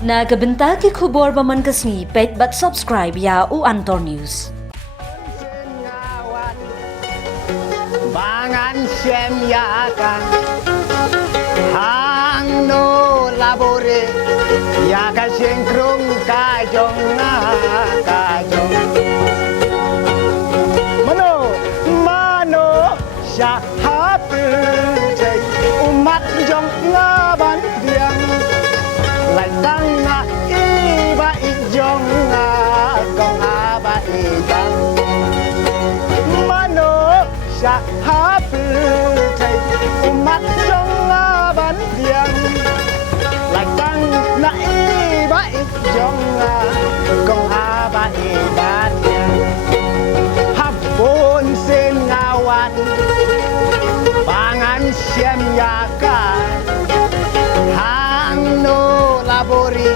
Nagabenta ki khubor baman kasni page but subscribe ya u Antor News. Bangan siem yakan hang no labore ya ka singkrung kajong kajong mano sya hape jai umat jong ngaban diang lai tang na iba ijong kong aba ijang sa hapil tay umat jong ban diang lagtang na iba jong kong aba iba diang hapon sin ngawan pangan siem yakan hang no labori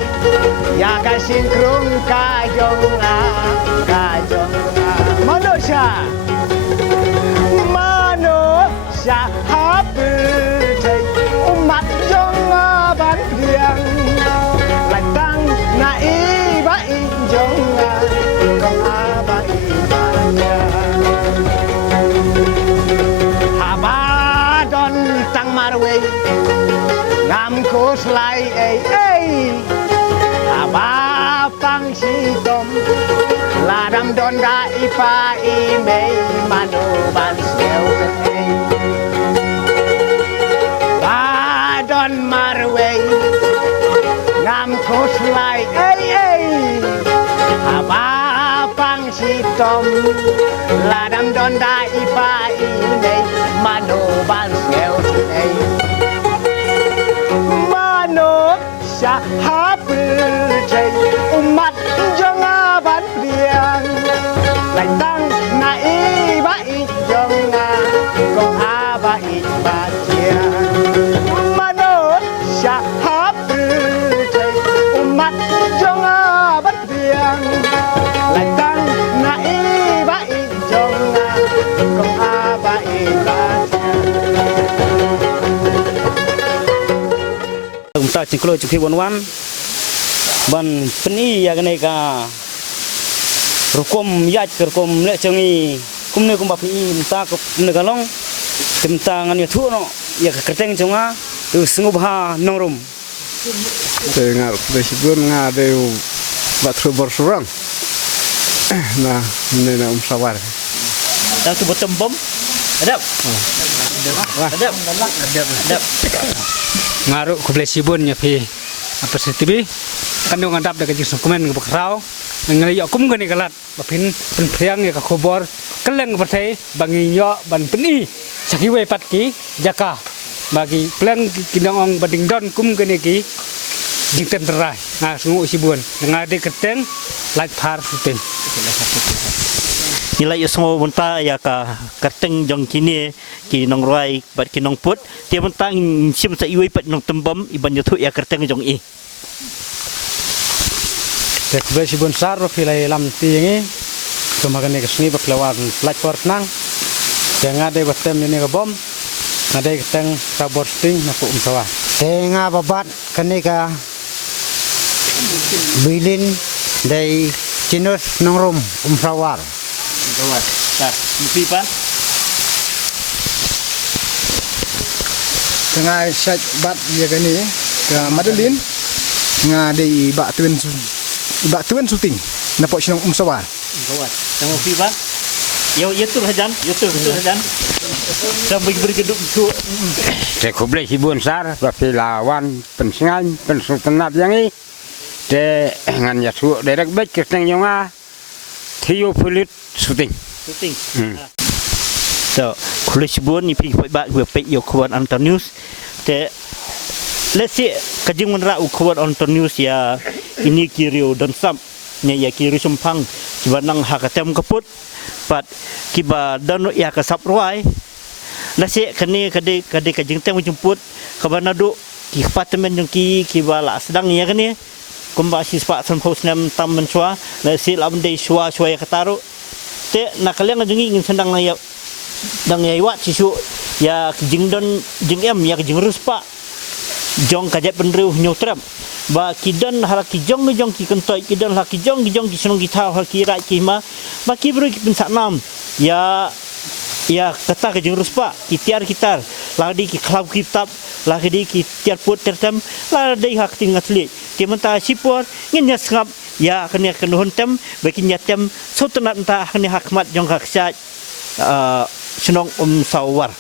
yaka singkrung kajong manusia sa hapil tay umat jong ban diang lagtang na iba jong kong aba iba haba don tang marwe ngam ko slai haba pang sitom ladam don ga ipa imei manu ban sel marway ngam koslay haba pang sitom ladam donda ipa ine mano bansel mano sa hapil jay umat jong ban priang laitang na iba ijong kong aba iba sa hapil tay umat jong bat biang latang na iba ijong kong aba iba ta cingklo cingki wan ban peni ya gane ka rukom yat rukom le changi kumne kum bapi mta ko ne galong timta ngan ya thu no ya kerteng chunga sungubha nongrum dengar presiden ngade batru bersurang nah nena sawar tak tu bottom bom adap ngaru ku presiden nya pi apa setibi kandung adap da kajing komen ngebakrau ngali yakum gani galat bapin pen priang ya ka khobor keleng patai bangi yo ban peni sakiwe patki jaka bagi plan kinong bading don kum kene ki jingten terai nga sungu sibun ngade keteng light par puting nilai semua bunta ya ka keteng jong kini ki nong rai bat ki nong put dia bunta sim sa iwi pat nong tembam iban yutu ya keteng jong i tek be sibun sar ro filai lam tingi kemagane kesni baklawan light par nang ngade batem ni ka bom nadai keteng kabor sting na po umsawa tenga babat kanika bilin dai chinos nongrum umsawar tak pipa tengah sat bat ya kani ke madelin ngade ba tuen syuting na po sinong umsawar tengok pipa yo hajan sampai bergeduk tu te kuble hibun sar bapilawan pensingan pensultanat yang i te ngan ya su derek bet keteng yonga thiyo pulit syuting so kulis bun ni pi ba pe yo kawan Antor News te let's see kajing menra kawan Antor News ya ini kirio dan sam nya ya kiri sumpang jibanang hakatem kaput pat kiba dan ya kasap ruai lasi kani kade kajing teng jemput kabana du ki apartemen jong ki bala sedang ya kani kumba si spa sam hosnam tam menswa lasi lam dei shwa ya kataru te nakaleng jong ingin sendang ya dang ya wat sisu ya jing don jing em ya jing ruspa jong kajat penriu nyotram ba kidan halaki jong ki kentoi kidan halaki jong ki senong ki thau halki rai ki ma ba ki bru ki pensaknam ya kata ke jeng ruspa ki tiar kitar ladi ki khlab kitab ladi ki tiar put tertem ladi hak ting ngatli ki menta sipor ngin ya sngap ya kene kenuhun tem bagi nyatem sotenat entah kene hakmat jong hak syaj senong sawar